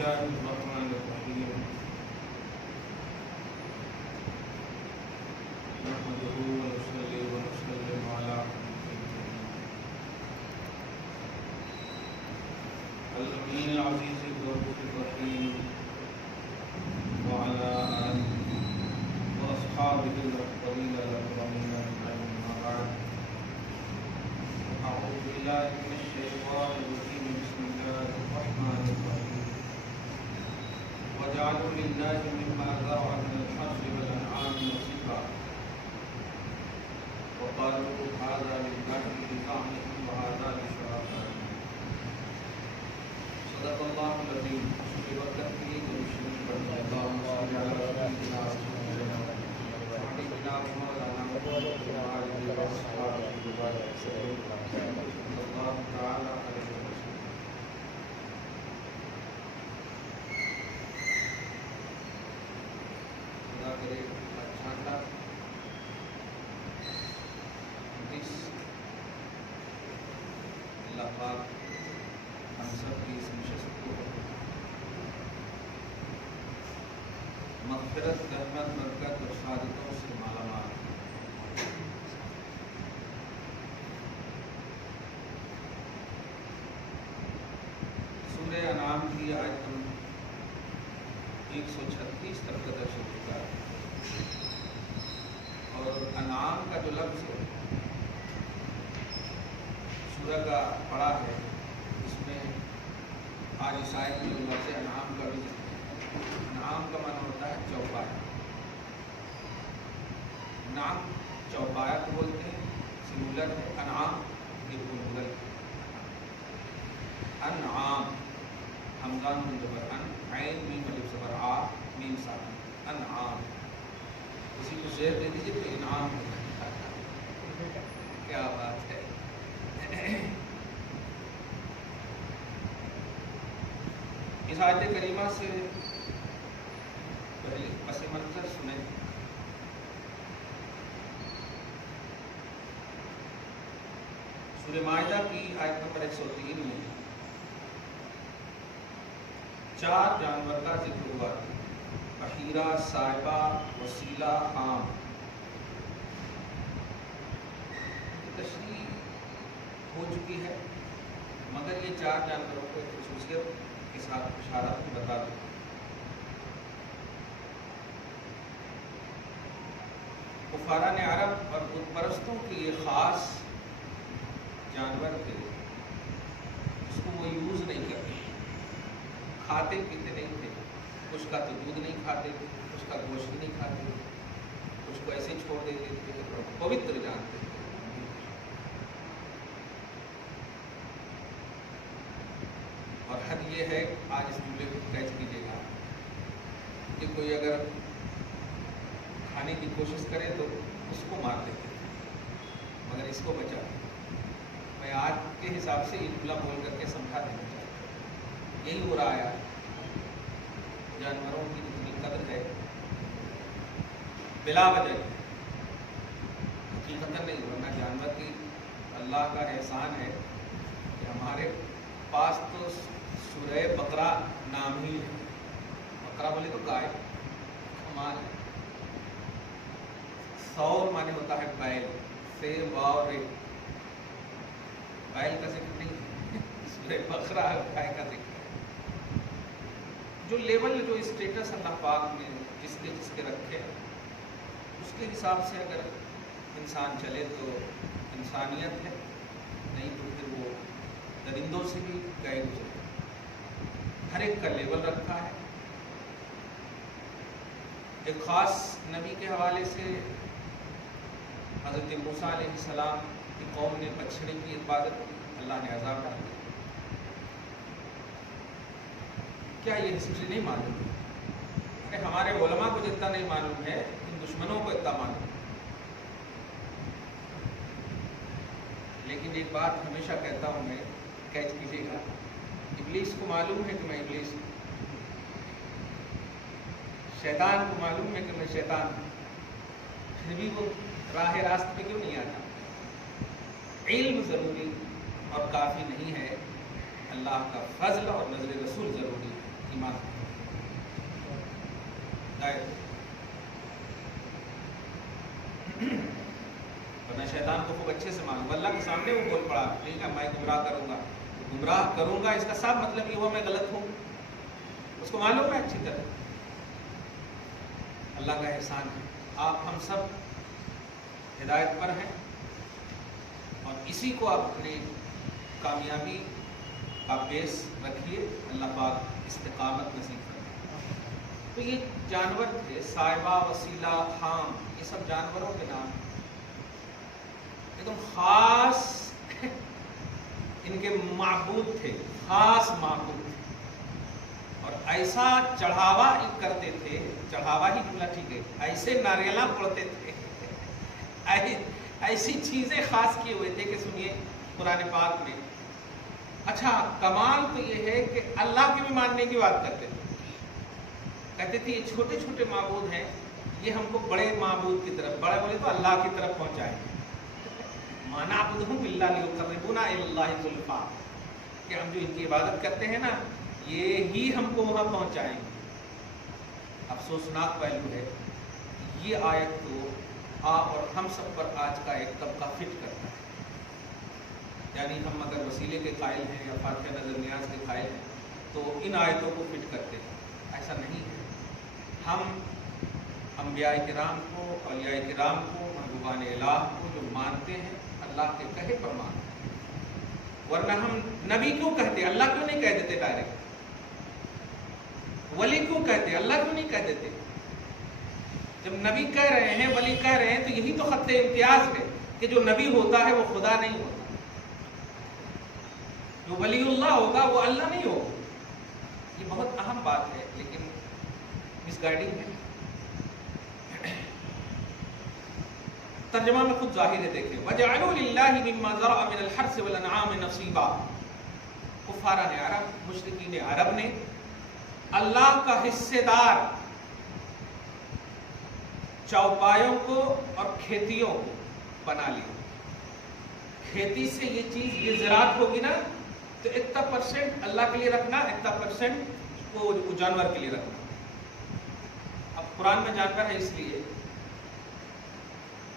الله الرحمن الرحيم نحمده ونصلي ونسلم على الأمين العزيز الرؤوف الرحيم وعلى آله وأصحابه الأفضلين الأكرمين أجمعين أما بعد أعوذ بالله من الشيطان الرجيم بسم الله الرحمن الرحيم وجعلوا لله مما ذرأ من الحرث والأنعام نصيبا وقالوا هذا لله بزعمهم وهذا لشركائهم صدق الله العظيم ببركته وبشره اللهم صل على سيدنا وحبيبنا ومولانا محمد وعلى آله وصحبه وسلم صلى الله تعالى عليه وسلم. خدا کرے اچھا تھا اللہ پاک ہم سب کی اس نشست کو مغفرت، رحمت، برکت اور سعادتوں سے مالا مال. سورہ انعام کی آیت نمبر 136 تک کا درس ہو چکا ہے اور انعام کا جو لفظ ہے سورہ کا پڑا ہے اس میں آج اس آیت میں جو لفظ انعام کا بھی ذکر ہے. انعام کا معنی ہوتا ہے چوپایا. نعم چوپایا کو بولتے ہیں، سنگولر ہے. انعام یہ پلورل ہے. انعام حمزہ نون زبر ان، عین میم الف زبر آ، میم ساکن. انعام کسی کو زیر دے دیجیے تو انعام ہو جائے. کیا بات ہے. اس آیت کریمہ سے پہلے پس منظر سنیں. سورہ مائدہ کی آیت نمبر 103 میں 4 جانور کا ذکر ہوا. بحیرہ، صائبہ، وسیلہ، عام. تشریح ہو چکی ہے مگر یہ 4 جانوروں کو ایک خصوصیت کے ساتھ اشارہ بتا دوں. کفاران عرب اور بت پرستوں کے یہ خاص جانور تھے جس کو وہ یوز نہیں کرتے. کھاتے پیتے نہیں تھے. اس کا تو دودھ نہیں کھاتے تھے، اس کا گوشت نہیں کھاتے تھے، اس کو ایسے چھوڑ دیتے تھے. پوتر جانتے تھے. اور حد یہ ہے، آج اس جملے کو کیچ کیجیے گا کہ کوئی اگر کھانے کی کوشش کرے تو اس کو مار دیتے مگر اس کو بچا. میں آج کے حساب سے یہ جملہ بول کر کے سمجھا دینا چاہتا ہوں. یہی ہو رہا ہے. جانوروں کی جتنی قدر ہے بلا وجہ حقیقت نہیں، ورنہ جانور کی اللہ کا احسان ہے کہ ہمارے پاس تو سورہ بقرہ نام ہی ہے. بقرہ بولے تو گائے. کمال ہے. سور مانے ہوتا ہے بیل. سے واو رے. بیل کا ذکر نہیں ہے. سورہ بقرہ گائے کا ذکر ہے. جو لیول، جو اسٹیٹس اللہ پاک نے جس کے رکھے اس کے حساب سے اگر انسان چلے تو انسانیت ہے، نہیں تو پھر وہ درندوں سے بھی گئے گزرے. ہر ایک کا لیول رکھا ہے. ایک خاص نبی کے حوالے سے حضرت موسیٰ علیہ السلام کی قوم نے بچھڑے کی عبادت کی، اللہ نے عذاب ڈال دیا. کیا یہ ہسٹری نہیں معلوم ہے؟ ہمارے علماء کو جتنا نہیں معلوم ہے ان دشمنوں کو اتنا معلوم ہے. لیکن ایک بات ہمیشہ کہتا ہوں میں، کیچ کیجیے گا. ابلیس کو معلوم ہے کہ میں ابلیس ہوں. شیطان کو معلوم ہے کہ میں شیطان ہوں. پھر بھی وہ راہ راست پہ کیوں نہیں آتا؟ علم ضروری اور کافی نہیں ہے. اللہ کا فضل اور نظر رسول ضروری ہے. ایمان ورنہ شیطان کو خوب اچھے سے معلوم، اللہ کے سامنے وہ بول پڑا ٹھیک ہے میں گمراہ کروں گا، اس کا صاف مطلب یہ ہوا میں غلط ہوں، اس کو معلوم ہے اچھی طرح۔ اللہ کا احسان ہے آپ ہم سب ہدایت پر ہیں اور اسی کو آپ اپنے کامیابی کا بیس رکھیے، اللہ پاک استقامت نصیب کرے۔ تو یہ جانور تھے صائبہ، وسیلہ، حام، یہ سب جانوروں کے نام ایک دم خاص ان کے معبود تھے، خاص معبود تھے، اور ایسا چڑھاوا کرتے تھے، چڑھاوا ہی جملہ ٹھیک ہے، ایسے ناریلاں پڑتے تھے، ایسی چیزیں خاص کیے ہوئے تھے کہ سنیے قرآن پاک میں۔ اچھا کمال تو یہ ہے کہ اللہ کے بھی ماننے کی بات کرتے تھے، کہتے تھے یہ چھوٹے چھوٹے معبود ہیں، یہ ہم کو بڑے معبود کی طرف، بڑے بولے تو اللہ کی طرف پہنچائیں گے، مَا نَعْبُدُهُمْ إِلَّا لِيُقَرِّبُونَا إِلَى اللَّهِ زُلْفَىٰ، کہ ہم جو ان کی عبادت کرتے ہیں نا یہ ہی ہم کو وہاں پہنچائیں گے۔ افسوسناک پہلو ہے یہ آیت کو آپ اور ہم سب پر آج کا ایک طبقہ فٹ کرتا ہے، یعنی ہم اگر وسیلے کے قائل ہیں یا فاتحہ نظر نیاز کے قائل ہیں تو ان آیتوں کو فٹ کرتے ہیں، ایسا نہیں ہے۔ ہم انبیاء کرام کو، اولیاء کرام کو، محبوبان الہ کو جو مانتے ہیں اللہ کے کہے پر مانتے ہیں، ورنہ ہم نبی کیوں کہتے، اللہ کیوں نہیں کہہ دیتے ڈائریکٹ، ولی کیوں کہتے، اللہ کیوں نہیں کہہ دیتے؟ جب نبی کہہ رہے ہیں، ولی کہہ رہے ہیں، تو یہی تو خط امتیاز ہے کہ جو نبی ہوتا ہے وہ خدا نہیں ہوتا، جو ولی اللہ ہوگا وہ اللہ نہیں ہوگا۔ یہ بہت اہم بات ہے لیکن مس گائیڈنگ ہے۔ ترجمہ میں خود ظاہر ہے، دیکھیں وَجَعَلُوا لِلَّهِ مِمَّا ذَرَعَ مِنَ الْحَرْثِ وَالْأَنْعَامِ نَصِيبًا، کفاران عرب، مشرکین عرب نے اللہ کا حصے دار چوپایوں کو اور کھیتیوں کو بنا لیا۔ کھیتی سے یہ چیز، یہ زراعت ہوگی نا تو اتنا پرسنٹ اللہ کے لیے رکھنا، اتنا پرسنٹ وہ جانور کے لیے رکھنا۔ اب قرآن میں جانور ہے اس لیے،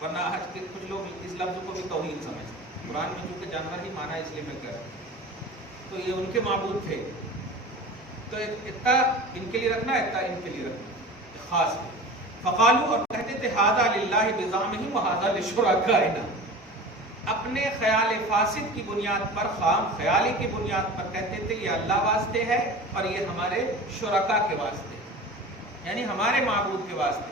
ورنہ آج کے کچھ لوگ اس لفظ کو بھی توہین سمجھتے ہیں، قرآن میں چونکہ جانور ہی مانا ہے اس لیے میں کہہ رہا ہوں، تو یہ ان کے معبود تھے، تو اتنا ان کے لیے رکھنا، اتنا ان کے لیے رکھنا خاص ہے۔ فقالو، اور کہتے تھے ھذا للہ بزعمہم وھذا لشرکائنا، اپنے خیال فاسد کی بنیاد پر، خام خیالی کی بنیاد پر کہتے تھے یہ اللہ واسطے ہے اور یہ ہمارے شرکا کے واسطے، یعنی ہمارے معبود کے واسطے۔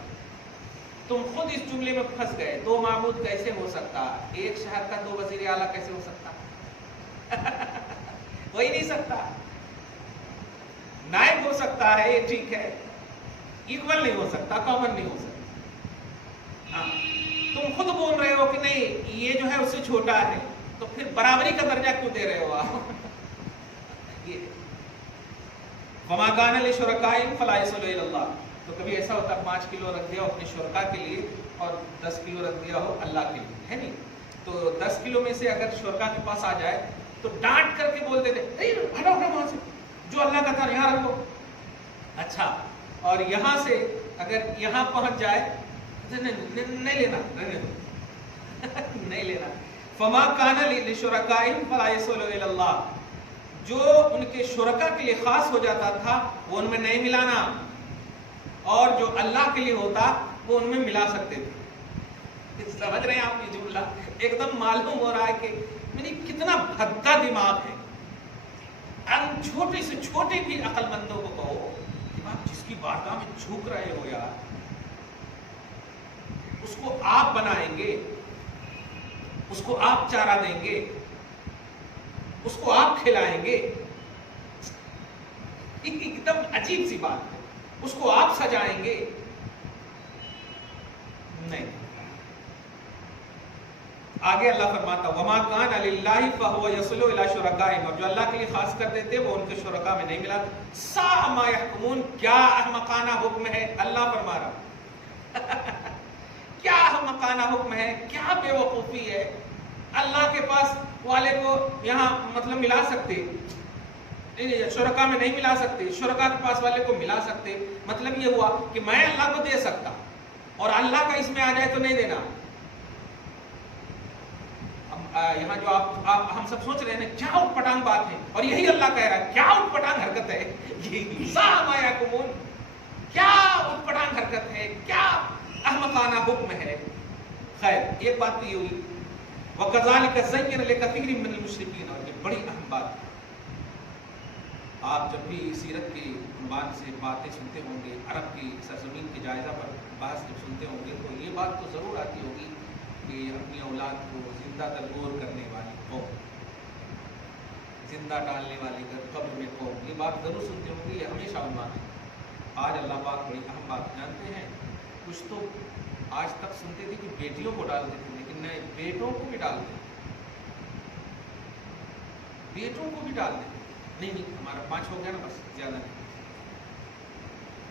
تم خود اس جملے میں پھنس گئے، دو معبود کیسے ہو سکتا، ایک شہر کا دو وزیر اعلیٰ کیسے ہو سکتا ہو ہی نہیں سکتا، نائب ہو سکتا ہے یہ ٹھیک ہے، ایکول نہیں ہو سکتا، کامن نہیں ہو سکتا۔ ہاں تم خود بول رہے ہو کہ نہیں یہ جو ہے اس سے چھوٹا ہے، تو پھر برابری کا درجہ کیوں دے رہے ہو آپ؟ یہ وما کان لشرکائہم فلا یصلوا الی اللہ، تو کبھی ایسا ہوتا ہے 5 کلو رکھ دیا اپنے شرکا کے لیے اور 10 کلو رکھ دیا ہو اللہ کے لیے، ہے نہیں؟ تو 10 کلو میں سے اگر شرکا کے پاس آ جائے تو ڈانٹ کر کے بول دیتے ہٹو ہٹو وہاں سے، جو اللہ کا تھا یہاں رکھو۔ اچھا، اور یہاں سے اگر یہاں پہنچ جائے نہیں لینا، نہیں لینا۔ فما کان لشرکائہم فلا یصلوا الی اللہ، جو ان کے شرکا کے لیے خاص ہو جاتا تھا وہ ان میں نہیں ملانا، اور جو اللہ کے لیے ہوتا وہ ان میں ملا سکتے تھے۔ سمجھ رہے ہیں آپ یہ جملہ؟ ایک دم معلوم ہو رہا ہے کہ میری کتنا بھدا دماغ ہے۔ ان چھوٹے سے چھوٹے بھی عقل مندوں کو کہو کہ آپ جس کی بارگاہ میں جھک رہے ہو یار، اس کو آپ بنائیں گے، اس کو آپ چارہ دیں گے، اس کو آپ کھلائیں گے، ایک دم عجیب سی بات ہے، اس کو آپ سجائیں گے، نہیں۔ آگے اللہ فرماتا وما کان للہ فہو یصلو الی شرکائہم، اور جو اللہ کے لیے خاص کر دیتے وہ ان کے شرکا میں نہیں ملاتے۔ ساء ما یحکمون، کیا احمقانہ حکم ہے، اللہ فرما رہا کیا احمقانہ حکم ہے، کیا بے وقوفی ہے، اللہ کے پاس والے کو یہاں مطلب ملا سکتے، नहीं, शुरका में नहीं मिला सकते, शुरका के पास वाले को मिला सकते। मतलब ये हुआ कि मैं अल्लाह को दे सकता और अल्लाह का इसमें आ जाए तो नहीं देना। यहाँ जो आप हम सब सोच रहे हैं क्या उटपटांग बात है, और यही अल्लाह कह रहा है क्या उटपटांग हरकत है, क्या उटपटांग हरकत है, क्या अहमकाना हुक्म है। खैर एक बात तो ये हुई, वकज़ालिका ज़य्यना लिकसीरिन मिनल मुशरिकीन, और ये बड़ी अहम बात। आप जब भी सीरत के उन्वान से बातें सुनते होंगे, अरब की सरजमीन के जायज़ा पर बहस जब सुनते होंगे, तो ये बात तो ज़रूर आती होगी कि अपनी औलाद को जिंदा दरगोर करने वाली कौम, जिंदा डालने वाली कब्र में कौम, ये बात ज़रूर सुनते होंगे, ये हमेशा उन्वान है। आज अल्लाह पाक बड़ी अहम बात जानते हैं, कुछ तो आज तक सुनते थे कि बेटियों को डालते थे, लेकिन नए बेटों को भी डाल देते, बेटों को भी डाल देते। नहीं, हमारा 5 हो गया ना, बस ज़्यादा नहीं।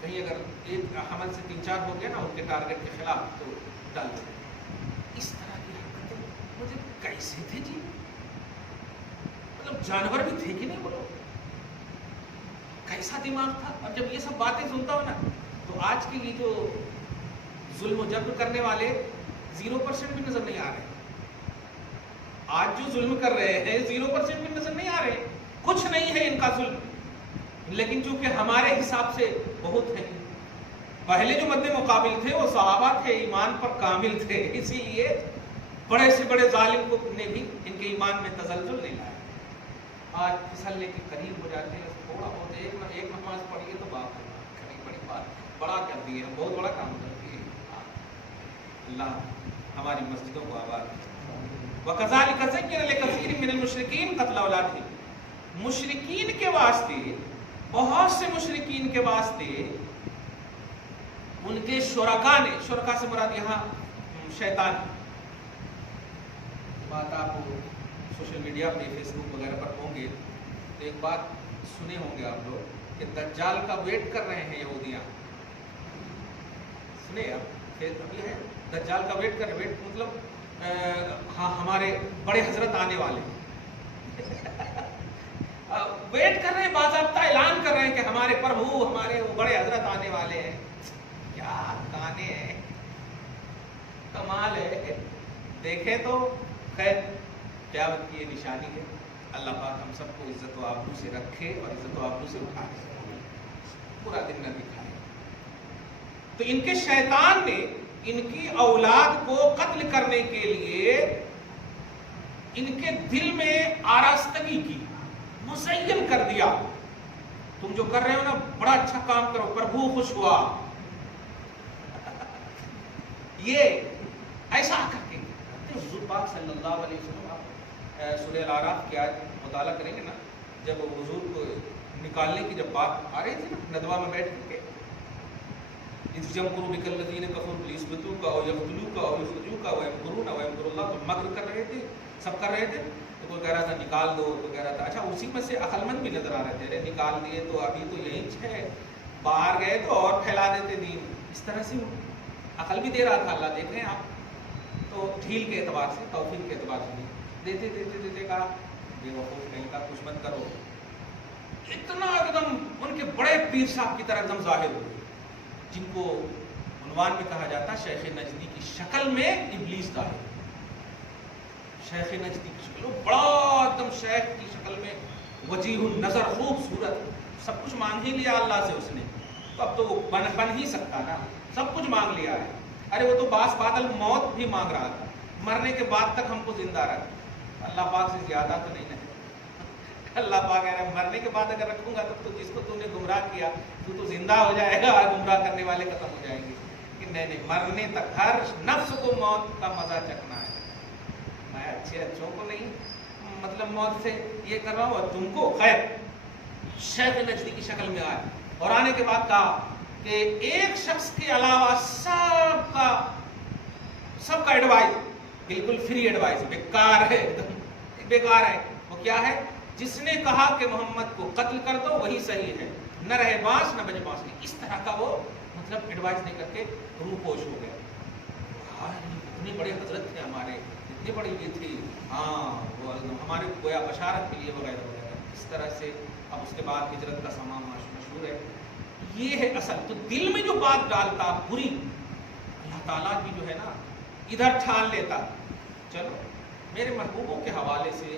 कहीं अगर एक हमल से 3-4 हो गया ना उनके टारगेट के खिलाफ, तो डाल देते। इस तरह की हरकतें मुझे कैसे थे जी, मतलब जानवर भी थे कि नहीं बोलो, कैसा दिमाग था। और जब ये सब बातें सुनता हूं ना, तो आज के ये जो जुल्म जब्र करने वाले 0% भी नजर नहीं आ रहे। आज जो जुल्म कर रहे हैं 0% भी नजर नहीं आ रहे, कुछ नहीं है इनका जुल्म, लेकिन चूंकि हमारे हिसाब से बहुत है। पहले जो मद्दे मुकाबिल थे वो सहाबा थे, ईमान पर कामिल थे, इसीलिए बड़े से बड़े जालिम को ने भी इनके ईमान में तसल्जुल नहीं लाया। आज फिसलने के करीब हो जाते हैं, थोड़ा बहुत एक नमाज पढ़िए तो बाप रे बड़ी बात, बड़ा कर दिए, बहुत बड़ा काम कर दिए। अल्लाह हमारी मस्जिदों को आबाद करे। वकज़ालिका ज़य्यना लिकसीरिन मिनल मुशरिकीन क़त्ल औलादिहिम, मुशरिकीन के वास्ते, बहुत से मुशरिकीन के वास्ते उनके शुरका ने, शुरका से मुराद यहाँ शैतान, बात आप सोशल मीडिया पे फेसबुक वगैरह पर होंगे तो एक बात सुने होंगे आप लोग कि दज्जाल का वेट कर रहे हैं यहूदियाँ। सुने आप, अभी है दज्जाल का वेट कर, वेट मतलब हाँ हमारे बड़े हजरत आने वाले वेट कर रहे हैं, बाज़ाब्ता ऐलान कर रहे हैं कि हमारे प्रभु, हमारे वो बड़े हजरत आने वाले हैं। क्या गाने हैं, कमाल है। देखें तो खैर क़यामत की ये निशानी है। अल्लाह पाक हम सबको इज्जत व आबरू से रखे और इज्जत व आबरू से उठाए, पूरा दिन न दिखाए। तो इनके शैतान ने इनकी औलाद को कत्ल करने के लिए इनके दिल में आरास्तगी की, मुज़य्यन कर दिया। तुम जो कर रहे हो ना बड़ा अच्छा काम करो, प्रभु खुश हुआ। ये ऐसा करके हुज़ूर पाक सल्लल्लाहु अलैहि वसल्लम, आप सूरह अल-आराफ की आयत मुताला करेंगे ना, जब हुज़ूर को निकालने की जब बात आ रही थी ना नदवा में बैठ के, इज़-यमकुरु बिकल्लज़ीना कफ़रू लियुस्बितूका औ यक़्तुलूका औ युख़्रिजूका व यमकुरूना व यमकुरुल्लाह, तो मक्र कर रहे थे, सब कर रहे थे। तो कोई कह रहा था निकाल दो, कोई कह रहा था, अच्छा उसी में से अक्लमंद भी नजर आ रहे थे, अरे निकाल दिए तो अभी तो यही है, बाहर गए तो और फैला देते दीन। इस तरह से अकल भी दे रहा था अल्लाह, देख रहे हैं आप। तो ढील के एतबार से, तौफीक के एतबार से देते देते देते कहा बेवकूफ़ नहीं का कुछ मत करो। इतना एकदम उनके बड़े पीर साहब की तरह एकदम जाहिर हुए, जिनको उन्वान में कहा जाता शेख नजदी की शक्ल में इब्लीस का है। शेख नजदी की शक्ल, बड़ा एकदम शेख की शक्ल में, वजीहुन नजर, खूबसूरत, सब कुछ मांग ही लिया अल्लाह से उसने, तो अब तो बन ही सकता ना, सब कुछ मांग लिया है। अरे वो तो बास बादल मौत भी मांग रहा था, मरने के बाद तक हमको जिंदा रख। अल्लाह पाक से ज्यादा तो नहीं है। अल्लाह पाक कह रहा है मरने के बाद अगर रखूंगा तब तो जिसको तूने गुमराह किया तू तो जिंदा हो जाएगा, गुमराह करने वाले खत्म हो जाएंगे। कि नहीं नहीं, मरने तक हर नफ्स को मौत का मजा चखना है। मैं अच्छों को नहीं, मतलब मौत से ये कर रहा हूँ और तुमको। खैर शेख नजदी की शक्ल में आए और आने के बाद कहा कि एक शख्स के अलावा सबका एडवाइस बिल्कुल फ्री एडवाइस, बेकार है, एकदम बेकार है। वो क्या है? जिसने कहा कि मोहम्मद को कत्ल कर दो वही सही है, न रहे बांस न बजे बांस। इस तरह का वो मतलब एडवाइस नहीं करके रूपोश हो गया। इतने बड़े हजरत थे हमारे, इतनी बड़ी ये थी, हाँ वो हमारे गोया बशारत के लिए वगैरह वगैरह। इस तरह से اب اس کے بعد ہجرت کا سامان مشہور ہے. یہ ہے اصل. تو دل میں جو بات ڈالتا بری، اللہ تعالیٰ بھی جو ہے نا ادھر ٹھان لیتا. چلو میرے محبوبوں کے حوالے سے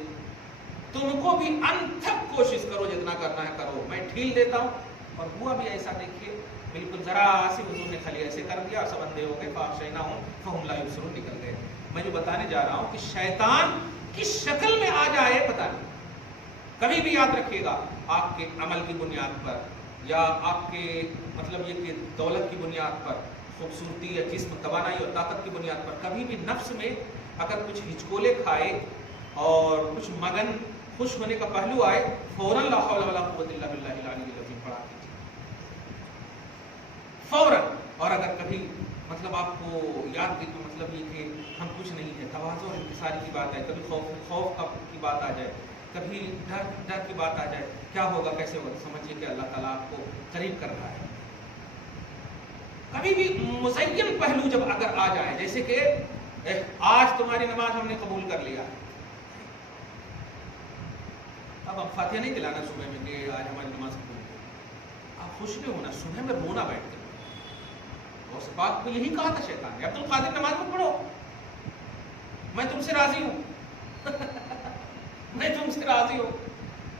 تم کو بھی انتھک کوشش کرو، جتنا کرنا ہے کرو، میں ڈھیل دیتا ہوں. اور ہوا بھی ایسا. دیکھیے بالکل ذرا سی حضور نے خلی ایسے کر دیا اور سب اندھے ہو گئے. فَأَغْشَيْنَاهُمْ فَهُمْ لَا يُبْصِرُونَ نکل گئے. میں جو بتانے جا رہا ہوں کہ شیطان کس شکل میں آ جائے پتہ نہیں. کبھی بھی یاد رکھیے گا، آپ کے عمل کی بنیاد پر یا آپ کے مطلب یہ کہ دولت کی بنیاد پر، خوبصورتی یا جسم، توانائی اور طاقت کی بنیاد پر، کبھی بھی نفس میں اگر کچھ ہچکولے کھائے اور کچھ مگن خوش ہونے کا پہلو آئے، فوراً لا حول ولا قوت الا باللہ العلی العظیم پڑھا دیجیے فوراً. اور اگر کبھی مطلب آپ کو یاد بھی تو مطلب یہ کہ ہم کچھ نہیں ہے، تواضع اور انکساری کی بات آئے، کبھی خوف کی بات آ جائے، کبھی ڈر کی بات آ جائے، کیا ہوگا کیسے ہوگا، سمجھیے کہ اللہ تعالیٰ آپ کو قریب کر رہا ہے. کبھی بھی مزین پہلو جب اگر آ جائے، جیسے کہ آج تمہاری نماز ہم نے قبول کر لیا، اب ہم فاتحہ نہیں دلانا صبح میں کہ آج ہماری نماز قبول ہو. آپ خوش نہیں ہونا، صبح میں رونا بیٹھ کر. اور پاک کو یہی کہا تھا شیطان نے، عبد القادر نماز مت پڑھو، میں تم سے راضی ہوں میں تم سے راضی ہوں.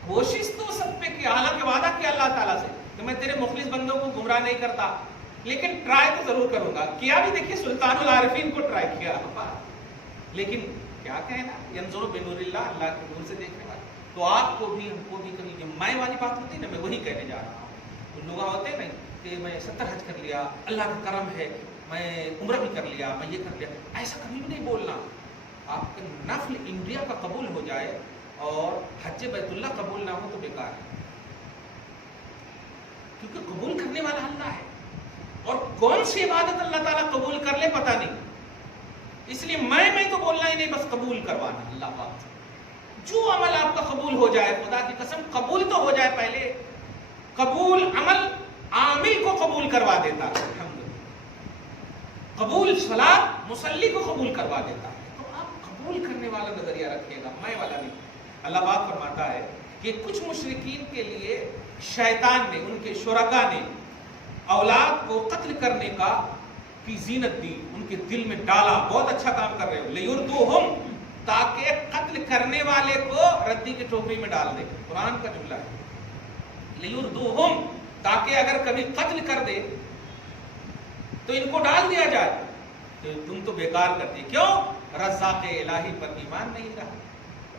کوشش تو سب پہ کی، حالانکہ وعدہ کیا اللہ تعالیٰ سے کہ میں تیرے مخلص بندوں کو گمراہ نہیں کرتا، لیکن ٹرائی تو ضرور کروں گا. کیا بھی دیکھیے سلطان العارفین کو ٹرائی کیا، لیکن کیا کہنا، ینظر بنور اللہ، اللہ کے نور سے دیکھنے والا. تو آپ کو بھی ہم کو بھی کبھی جو میں والی بات ہوتی ہے نا، میں وہی کہنے جا رہا ہوں. تو لوگ ہوتے ہیں نہیں کہ میں 70 حج کر لیا، اللہ کا کرم ہے، میں عمرہ بھی کر لیا، میں یہ کر لیا. ایسا کبھی بھی نہیں بولنا. آپ کا نفل انڈیا کا قبول ہو جائے اور حج بیت اللہ قبول نہ ہو تو بیکار ہے، کیونکہ قبول کرنے والا اللہ ہے. اور کون سی عبادت اللہ تعالیٰ قبول کر لے پتہ نہیں. اس لیے میں تو بولنا ہی نہیں، بس قبول کروانا اللہ پاک سے. جو عمل آپ کا قبول ہو جائے، خدا کی قسم قبول تو ہو جائے پہلے. قبول عمل عامل کو قبول کروا دیتا ہے، الحمدللہ. قبول صلاۃ مصلی کو قبول کروا دیتا ہے. تو آپ قبول کرنے والا نظریہ رکھیے گا، میں والا نہیں. اللہ پاک فرماتا ہے کہ کچھ مشرکین کے لیے شیطان نے، ان کے شرکا نے اولاد کو قتل کرنے کی زینت دی، ان کے دل میں ڈالا. بہت اچھا کام کر رہے ہو. لیردوہم، تاکہ قتل کرنے والے کو ردی کی ٹوکری میں ڈال دے. قرآن کا جملہ ہے. لیردوہم، تاکہ اگر کبھی قتل کر دے تو ان کو ڈال دیا جائے. تو تم تو بیکار کر دی. کیوں؟ رزاق الہی پر ایمان نہیں رہا،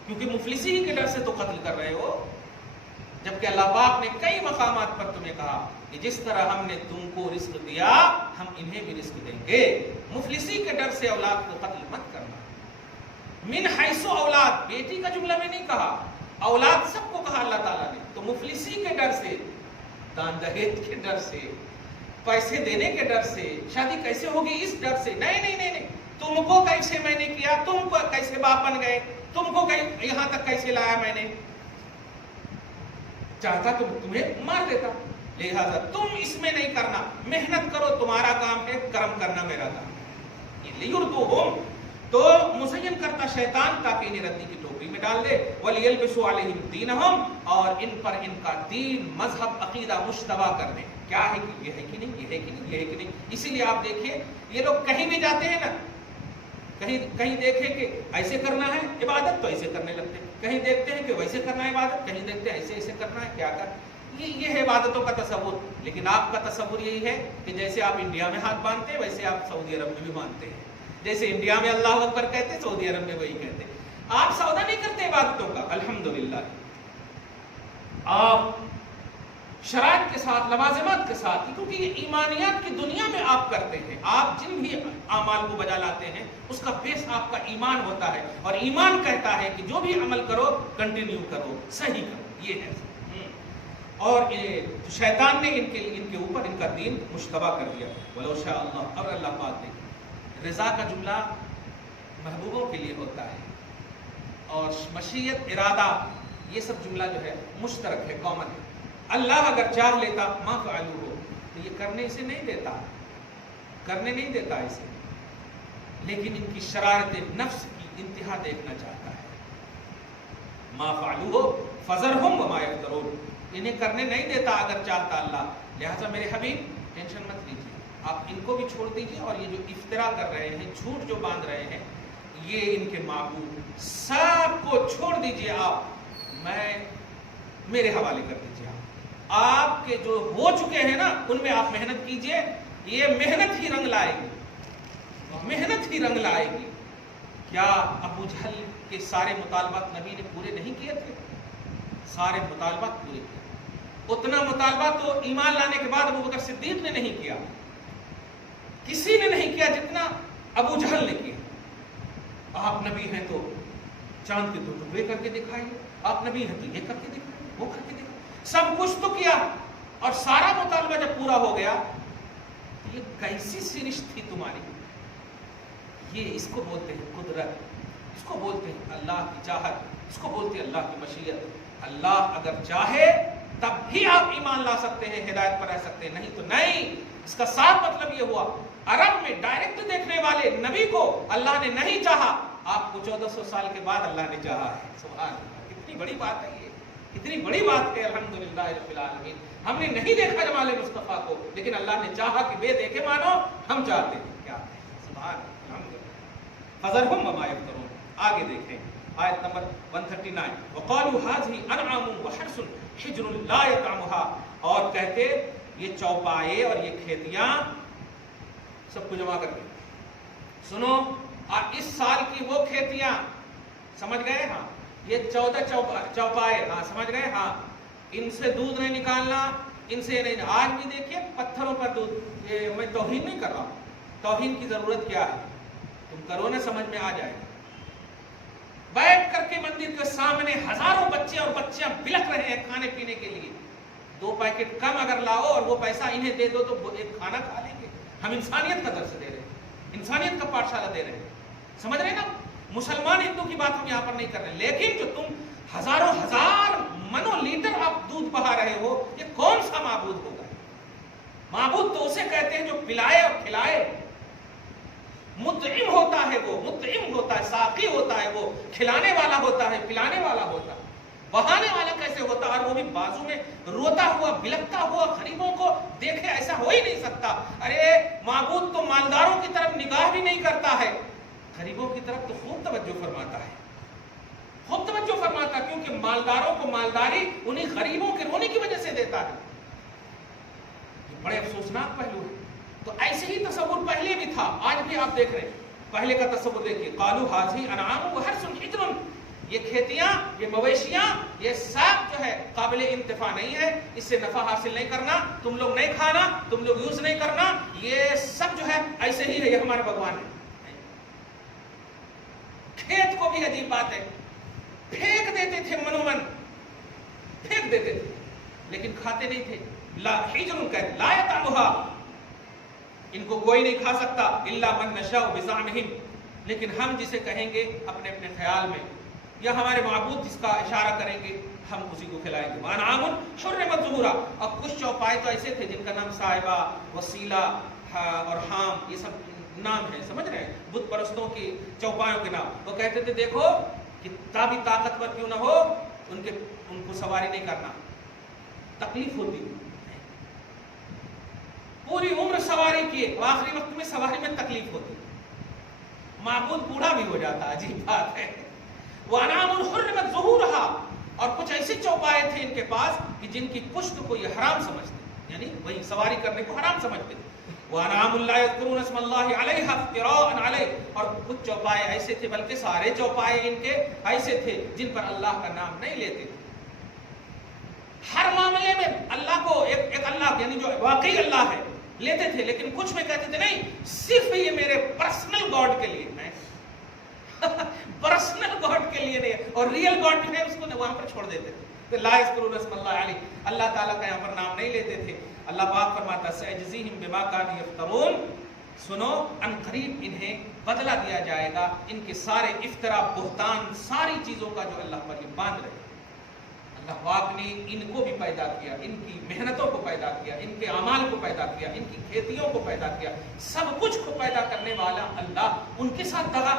کیونکہ مفلسی کے ڈر سے تو قتل کر رہے ہو. جبکہ اللہ پاک نے کئی مقامات پر تمہیں کہا کہ جس طرح ہم نے تم کو رزق دیا، ہم انہیں بھی رزق دیں گے. مفلسی کے ڈر سے اولاد کو قتل مت کرنا. من حیث اولاد، بیٹی کا جملہ میں نہیں کہا، اولاد سب کو کہا اللہ تعالیٰ نے. تو مفلسی کے ڈر سے، دان دہیج کے ڈر سے، پیسے دینے کے ڈر سے، شادی کیسے ہوگی اس ڈر سے، نہیں. تم کو کیسے میں نے کیا، تم کو کیسے باپ بن گئے، تم کو یہاں تک کیسے لایا میں نے. چاہتا تو تمہیں مار دیتا. لہذا تم اس میں نہیں کرنا، محنت کرو، تمہارا کام ہے، کرم کرنا میرا کام. یہ لیردوہم، تو مزین کرتا شیطان تاکہ انہیں ردی کی ٹوکری میں ڈال دے. وَلِيَلْبِسُوا عَلَيْهِمْ دِينَهُمْ، اور ان پر ان کا دین، مذہب، عقیدہ مشتبہ کر دیں. کیا ہے کہ یہ ہے کہ نہیں، یہ ہے کہ نہیں، یہ ہے کہ نہیں. اسی لیے آپ دیکھیے یہ لوگ کہیں بھی جاتے ہیں نا، کہیں دیکھیں کہ ایسے کرنا ہے عبادت تو ایسے کرنے لگتے ہیں، کہیں دیکھتے ہیں کہ ویسے کرنا ہے عبادت، کہیں دیکھتے ہیں ایسے کرنا ہے. کیا کر، یہ ہے عبادتوں کا تصور. لیکن آپ کا تصور یہی ہے کہ جیسے آپ انڈیا میں ہاتھ باندھتے ہیں ویسے آپ سعودی عرب میں بھی باندھتے ہیں. جیسے انڈیا میں اللہ اکبر کہتے ہیں، سعودی عرب میں وہی کہتے ہیں. آپ سودا نہیں کرتے عبادتوں کا، الحمدللہ. آپ شرائط کے ساتھ، لوازمات کے ساتھ، کیونکہ یہ ایمانیات کی دنیا میں آپ کرتے ہیں. آپ جن بھی اعمال کو بجا لاتے ہیں اس کا بیس آپ کا ایمان ہوتا ہے، اور ایمان کہتا ہے کہ جو بھی عمل کرو کنٹینیو کرو، صحیح کرو. یہ ہے. اور شیطان نے ان کے اوپر ان کا دین مشتبہ کر دیا. ولو شاء اللہ، اور اللہ پاک نے، رضا کا جملہ محبوبوں کے لیے ہوتا ہے، اور مشیت، ارادہ، یہ سب جملہ جو ہے مشترک ہے، کامن ہے. اللہ اگر چاہ لیتا ما فعلوہ، تو یہ کرنے سے نہیں دیتا، کرنے نہیں دیتا اسے، لیکن ان کی شرارت نفس کی انتہا دیکھنا چاہتا ہے. ما فعلوہ فذرہم وما یفترون. इन्हें करने नहीं देता अगर चाहता अल्लाह। लिहाजा मेरे हबीब टेंशन मत लीजिए, आप इनको भी छोड़ दीजिए और ये जो इफ्तिरा कर रहे हैं, झूठ जो बांध रहे हैं, ये इनके माबूद सबको छोड़ दीजिए आप, मेरे हवाले कर दीजिए। आपके जो हो चुके हैं ना उनमें आप मेहनत कीजिए, ये मेहनत ही रंग लाएगी, मेहनत ही रंग लाएगी। क्या अबू जहल के सारे मुतालबात नबी ने पूरे नहीं किए थे? सारे मुतालबात पूरे किए। उतना मुतालबा तो ईमान लाने के बाद अबू बकर सिद्दीक ने नहीं किया, किसी ने नहीं किया जितना अबू जहल ने किया। आप नबी हैं तो चांद के 2 टुकड़े करके दिखाइए, आप नबी हैं तो ये करके दिखाइए, वो करके दिखाइए, सब कुछ तो किया। और सारा मुतालबा जब पूरा हो गया तो ये कैसी सिरिश थी तुम्हारी, ये इसको बोलते हैं कुदरत, इसको बोलते हैं अल्लाह की चाहत, इसको बोलते हैं अल्लाह की मशीयत। अल्लाह अगर चाहे तब ही आप ईमान ला सकते हैं, हिदायत पर रह सकते हैं, नहीं तो नहीं। इसका साफ मतलब ये हुआ, अरब में डायरेक्ट देखने वाले नबी को अल्लाह ने नहीं चाहा, आपको 1400 साल के बाद अल्लाह ने चाहा है। सुभान अल्लाह, कितनी बड़ी बात है ये, कितनी बड़ी बात है। अल्हम्दुलिल्लाह रब्बिल आलमीन, हमने नहीं देखा जमाले मुस्तफा को, लेकिन अल्लाह ने चाहा कि बे देखे मानो हम चाहते हैं। क्या सुभान अल्हम्दुलिल्लाह। फज़रहुम वमा यफ्तरून, आगे देखें आयत नंबर 139, वक़ालू हाज़िही अनआमुन व हर्सुन हिज्रुन ला यतअमुहा, और कहते ये चौपाए और ये खेतियां, सबको जमा करके सुनो, इस साल की वो खेतियां, समझ गए? हाँ, ये 14 चौपाए, हाँ समझ गए? हाँ, इनसे दूध नहीं निकालना, इनसे नहीं। आज भी देखिए पत्थरों पर दूध, ये मैं तौहीन नहीं कर रहा हूं, तौहीन की जरूरत क्या है, तुम करो ना, समझ में आ जाएगा। बैठ करके मंदिर के सामने हजारों बच्चे और बच्चियां बिलख रहे हैं खाने पीने के लिए, 2 पैकेट कम अगर लाओ और वो पैसा इन्हें दे दो तो एक खाना खा लेंगे। हम इंसानियत का दर्स दे रहे हैं, इंसानियत का पाठशाला दे रहे हैं, समझ रहे ना? मुसलमान हिंदू की बात हम यहाँ पर नहीं कर रहे, लेकिन जो तुम हजारों हजार मनो लीटर आप दूध बहा रहे हो, ये कौन सा माबूद होगा? माबूद तो उसे कहते हैं जो पिलाए और खिलाए। मुतइम होता है वो, मुतइम होता है, साकी होता है वो, खिलाने वाला होता है, पिलाने वाला होता है। बहाने वाला कैसे होता? और वो भी बाजू में रोता हुआ, बिलखता हुआ, गरीबों को देखे, ऐसा हो ही नहीं सकता। अरे माबूद तो मालदारों की तरफ निगाह भी नहीं करता है, गरीबों की तरफ तो खूब तवज्जो फरमाता है, खूब तवज्जो फरमाता है, क्योंकि मालदारों को मालदारी उन्हीं गरीबों के रोने की वजह से देता है। ये बड़े अफसोसनाक पहलू है। तो ऐसे ही तसव्वुर पहले भी था, आज भी आप देख रहे हैं। पहले का तसव्वुर देखिए, कालू हाज़ी अनआम व हर्सुन हिज्रुन, ये खेतियां, ये मवेशियां, ये सब जो है काबिल इंतिफा नहीं है, इससे नफा हासिल नहीं करना, तुम लोग नहीं खाना, तुम लोग यूज नहीं करना, ये सब जो है ऐसे ही है, ये हमारे भगवान है। खेत को भी अजीब बात है, फेंक देते थे, मनोमन फेंक देते थे, लेकिन खाते नहीं थे। ला हिज्रुन कहते ला यतअमुहा, इनको कोई नहीं खा सकता, इल्ला मन नशाउ बिज़अमिहिम, लेकिन हम जिसे कहेंगे अपने अपने ख्याल में, या हमारे माबूद जिसका इशारा करेंगे हम उसी को खिलाएंगे। वानामुन हुर्रिमत ज़ुहुरा, और कुछ चौपाए तो ऐसे थे जिनका नाम साहिबा, वसीला और हाम, ये सब नाम है, समझ रहे हैं? बुत परस्तों की चौपायों के नाम। वो कहते थे देखो कितना भी ताकतवर क्यों ना हो, उनको सवारी नहीं करना, तकलीफ होती, पूरी उम्र सवारी किए, आखिरी वक्त में सवारी में तकलीफ होती, माबूद बूढ़ा भी हो जाता, अजीब बात है। वानामुन हुर्रिमत ज़ुहुरहा, और कुछ ऐसे चौपाए थे इनके पास कि जिनकी पुश्त को ये हराम समझते, यानी वही सवारी करने को हराम समझते। वानामुन ला यज़कुरून अस्मल्लाहि अलैहा इफ्तिराअन अलैहि, और कुछ चौपाए ऐसे थे, बल्कि सारे चौपाए इनके ऐसे थे जिन पर अल्लाह का नाम नहीं लेते थे। हर मामले में अल्लाह को एक अल्लाह यानी जो वाकई अल्लाह है लेते थे, लेकिन कुछ में कहते थे नहीं, सिर्फ ये मेरे पर्सनल गॉड के लिए है, पर्सनल गॉड के लिए नहीं, और रियल गॉड जो है उसको वहां पर छोड़ देते थे। तो ला यज़कुरून अस्मल्लाहि अलैहि, अल्लाह ताला का यहाँ पर नाम नहीं लेते थे। अल्लाह पाक फरमाता है सयजज़ीहिम बिमा कानू यफ्तरून, सुनो अनकरीब इन्हें बदला दिया जाएगा इनके सारे इफ्तरा, बुहतान, सारी चीजों का जो अल्लाह पर ये बांध रहे। अल्लाह पाक ने इनको भी पैदा किया, इनकी मेहनतों को पैदा किया, इनके अमाल को पैदा किया, इनकी खेतियों को पैदा किया, सब कुछ को पैदा करने वाला अल्लाह, उनके साथ दगा,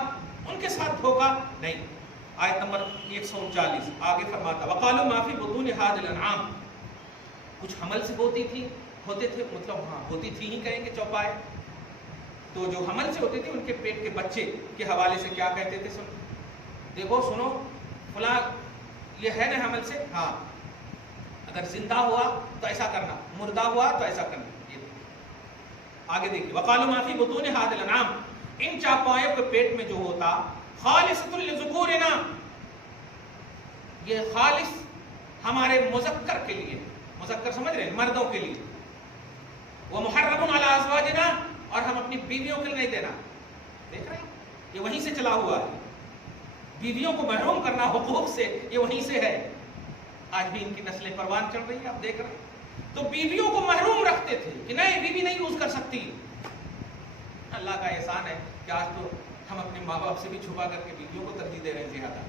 उनके साथ धोखा नहीं। आयत नंबर 139 आगे फरमाता वक़ालू मा फ़ी बुतूनि हाज़िल अनआम, कुछ हमल से होते थे, मतलब हाँ होती थी ही कहेंगे चौपाए। तो जो हमल से होते थे उनके पेट के बच्चे के हवाले से क्या कहते थे, सुनो देखो सुनो फला ये है ना हमल से, हाँ अगर जिंदा हुआ तो ऐसा करना, मुर्दा हुआ तो ऐसा करना। ये आगे देखिए, वकालू माफी बुतून हादिल अनाम, इन चौपायों के पेट में जो होता खालिसतुल लिज़ुकूरिना, ये खालिस हमारे मुज़क्कर के लिए, मुज़क्कर समझ रहे हैं, मर्दों के लिए, वो मुहर्रमुन अला अज़वाजिना, और हम अपनी बीवियों के लिए नहीं देना। देख रहे हैं ये वहीं से चला हुआ है, बीवियों को महरूम करना हुकूक से, ये वहीं से है। आज भी इनकी नस्लें परवान चल रही है, आप देख रहे हैं। तो बीवियों को महरूम रखते थे कि नहीं बीवी नहीं यूज कर सकती। अल्लाह का एहसान है कि आज तो हम अपने माँ बाप से भी छुपा करके बीवियों को तरजीह दे रहे हैं ज्यादा।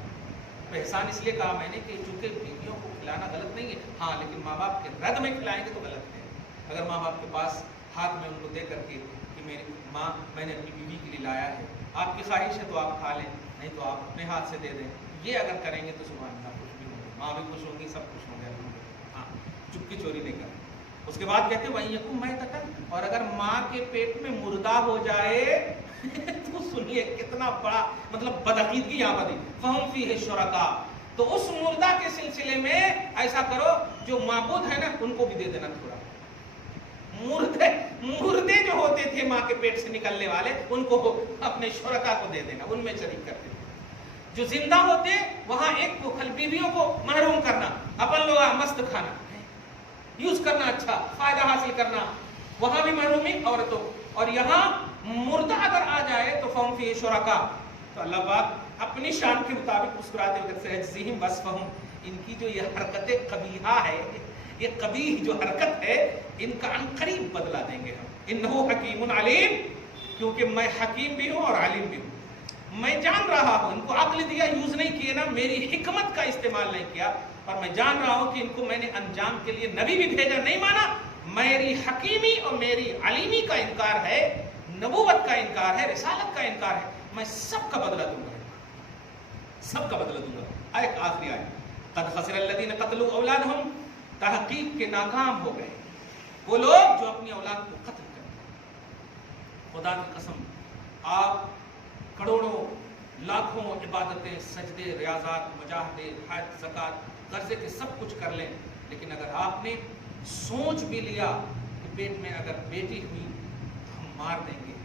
तो एहसान इसलिए कहा मैंने कि चूंकि बीवियों को खिलाना गलत नहीं है, हाँ लेकिन माँ बाप के रद में खिलाएंगे तो गलत है। अगर माँ बाप के पास हाथ में उनको दे करके कि मेरी माँ मैंने अपनी बीवी के लिए लाया है, आपकी ख्वाहिश है तो आप खा लें, नहीं तो आप अपने हाथ से दे दें, ये अगर करेंगे तो सुभान अल्लाह खुश भी होंगे, माँ भी खुश होंगी, सब खुश होंगे। हाँ चुपकी चोरी नहीं करें। उसके बाद कहते वही यकुम मैं तकन, और अगर माँ के पेट में मुर्दा हो जाए तो सुनिए कितना बड़ा मतलब बदअकीदगी यहाँ पर दी, फहम फीह शुरका, तो उस मुर्दा के सिलसिले में ऐसा करो जो माबूद है ना उनको भी दे देना थोड़ा। मुर्दे जो होते थे माँ के पेट से निकलने वाले उनको अपने शुरका को दे देना, उनमें शरीक कर देना। जो जिंदा होते वहां एक को खल बीवियों को महरूम करना, अपन लोग मस्त खाना यूज करना, अच्छा फायदा हासिल करना, वहां भी महरूमी औरतों। और यहाँ मुर्दा अगर आ जाए तो फहम फीह शुरका, तो अल्लाह पाक अपनी शान के मुताबिक मुस्कुराते हुए सहज़िहिम वस्फ़हुम, इनकी जो ये हरकत कबीहा है, ये कबीह जो हरकत है, इनका अनकरीब बदला देंगे हम। इन्नहु हकीमुन अलीम, क्योंकि मैं हकीम भी हूँ और अलीम भी हूँ। मैं जान रहा हूँ, इनको अक्ल दिया यूज नहीं किए ना, मेरी हिकमत का इस्तेमाल नहीं किया, और मैं जान रहा हूँ कि इनको मैंने अंजाम के लिए नबी भी भेजा, नहीं माना। मेरी हकीमी और मेरी अलीमी का इनकार है, नबूवत का इनकार है, रिसालत का इनकार है, मैं सबका बदला दूंगा, सबका बदला दूंगा। एक आखिरी आयत, क़द ख़सिर अल्लज़ीना क़तलू औलादहुम, तहकीक के नाकाम हो गए वो लोग जो अपनी औलाद को कत्ल करते हैं। खुदा की कसम, आप करोड़ों लाखों इबादतें, सजदे, रियाजात, मुजाहदे, हज, ज़कात, कर्जे के सब कुछ कर लें, लेकिन अगर आपने सोच भी लिया कि पेट में अगर बेटी हुई तो हम मार देंगे,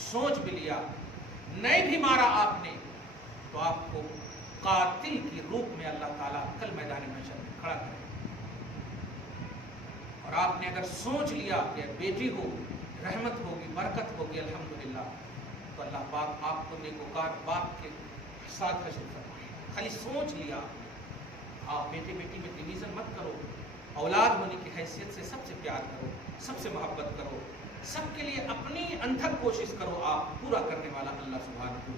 सोच भी लिया, नहीं भी मारा आपने, तो आपको कातिल के रूप में अल्लाह ताला कल मैदान महशर में खड़ा करेगा। और आपने अगर सोच लिया कि बेटी हो, रहमत होगी, बरकत होगी, अल्हम्दुलिल्लाह, तो अल्लाह पाक आपको नेकोकार बाप के साथ हश्र फरमाए। खाली सोच लिया, आप बेटे बेटी में डिवीज़न मत करो, औलाद होने की हैसियत से सबसे प्यार करो, सबसे मोहब्बत करो, सबके लिए अपनी अनथक कोशिश करो। आप पूरा करने वाला अल्लाह सुब्हानहू।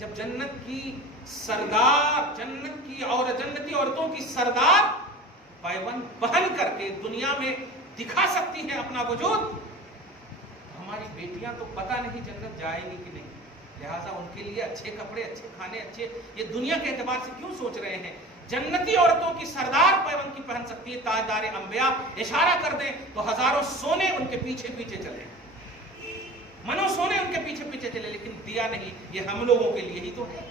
जब जन्नत की सरदार, जन्नत की और जन्नती औरतों की सरदार पैबंद पहन करके दुनिया में दिखा सकती हैं अपना वजूद, हमारी बेटियां तो पता नहीं जन्नत जाएगी कि नहीं, लिहाजा उनके लिए अच्छे कपड़े, अच्छे खाने, अच्छे, ये दुनिया के एतबार से क्यों सोच रहे हैं। जन्नती औरतों की सरदार पैबंद की पहन सकती है, ताजदार अंबिया, इशारा कर दें तो हजारों सोने उनके पीछे पीछे चले, मनो सोने उनके पीछे पीछे चले, लेकिन दिया नहीं, ये हम लोगों के लिए ही तो है।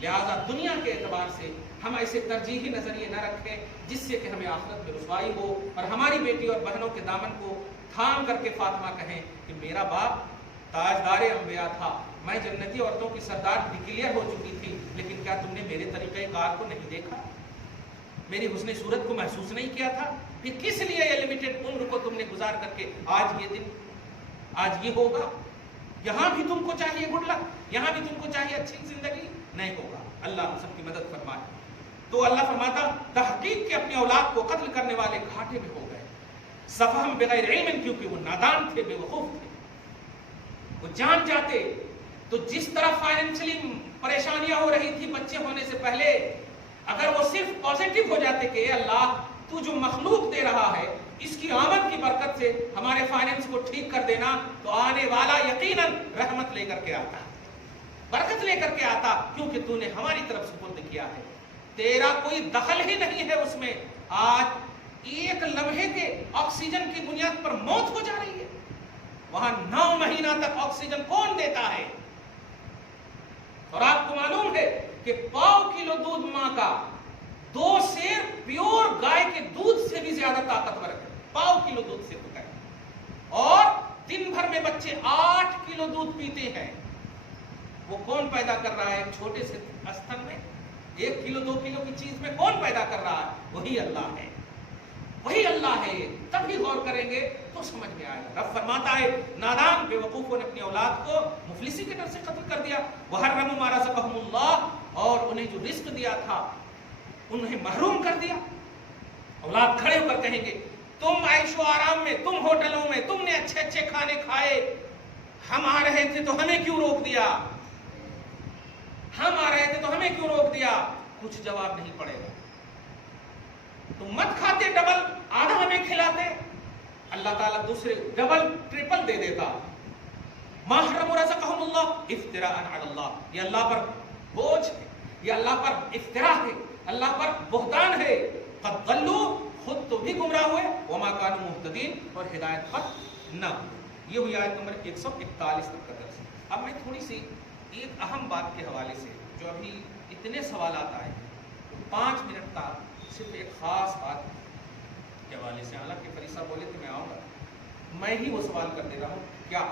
लिहाजा दुनिया के एतबार से हम ऐसे तरजीही नजरिए न रखें जिससे कि हमें आखिरत में रुसवाई हो, और हमारी बेटी और बहनों के दामन को थाम करके फातिमा कहें कि मेरा बाप ताजदार अंबिया था, मैं जन्नती औरतों की सरदार डिक्लेयर हो चुकी थी, लेकिन क्या तुमने मेरे तरीक़े कार को नहीं देखा, मेरी हुस्न सूरत को महसूस नहीं किया था? फिर किस लिए ये लिमिटेड उम्र को तुमने गुजार करके आज ये दिन, आज ये होगा? यहाँ भी तुमको चाहिए गुड लक, यहाँ भी तुमको चाहिए अच्छी जिंदगी, नहीं होगा। अल्लाह सबकी मदद फरमाए। तो अल्लाह फरमाता तहकीक के अपनी औलाद को कत्ल करने वाले घाटे में हो गए, सफहम बगैर इल्म, क्योंकि वो नादान थे, बेवकूफ थे। वो जान जाते तो जिस तरह फाइनेंशियली परेशानियां हो रही थी बच्चे होने से पहले, अगर वो सिर्फ पॉजिटिव हो जाते कि अल्लाह तू जो मखलूक दे रहा है इसकी आमद की बरकत से हमारे फाइनेंस को ठीक कर देना, तो आने वाला यकीनन रहमत लेकर के आता, बरकत लेकर के आता, क्योंकि तूने हमारी तरफ सुपुर्द किया है, तेरा कोई दखल ही नहीं है उसमें। आज ایک لمحے کے آکسیجن کی بنیاد پر موت ہو جا رہی ہے. وہاں 9 مہینہ تک آکسیجن کون دیتا ہے؟ اور آپ کو معلوم ہے کہ 1.25 کلو دودھ ماں کا 2 سیر پیور گائے کے دودھ سے بھی زیادہ طاقتور ہے. 1.25 کلو دودھ سے ہوتا ہے. اور دن بھر میں بچے 8 کلو دودھ پیتے ہیں. وہ کون پیدا کر رہا ہے ایک چھوٹے سے استن میں؟ 1 کلو 2 کلو کی چیز میں کون پیدا کر رہا ہے؟ وہی اللہ ہے. وہی اللہ ہے. تب ہی غور کریں گے تو سمجھ میں آئے گا. رب فرماتا ہے نادان بے وقوفوں نے اپنی اولاد کو مفلسی کے ڈر سے قتل کر دیا. وحرموا ما رزقهم اللہ، اور انہیں جو رزق دیا تھا انہیں محروم کر دیا. اولاد کھڑے ہو کر کہیں گے تم عیش و آرام میں، تم ہوٹلوں میں، تم نے اچھے اچھے کھانے کھائے، ہم آ رہے تھے تو ہمیں کیوں روک دیا؟ ہم آ رہے تھے تو ہمیں کیوں روک دیا؟ کچھ جواب نہیں پڑے گا. تم مت کھاتے ڈبل، آدھا ہمیں کھلاتے. اللہ تعالیٰ دوسرے ڈبل ٹرپل دے دیتا. محرم رزقهم اللہ افتراء علی اللہ. یہ اللہ پر بوجھ ہے، یہ اللہ پر افتراء ہے، اللہ پر بہتان ہے. قد ضلوا، خود تو بھی گمراہ ہوئے، وما كانوا مهتدین، اور ہدایت پر نہ ہوئے. یہ ہوئی آیت نمبر 141 تک کا درس. اب میں تھوڑی سی ایک اہم بات کے حوالے سے، جو ابھی اتنے سوالات آئے ہیں، 5 منٹ کا صرف ایک خاص بات کے حوالے سے، حالانکہ فریض صاحب بولے تو میں آؤں گا، میں ہی وہ سوال کر دے رہا ہوں. کیا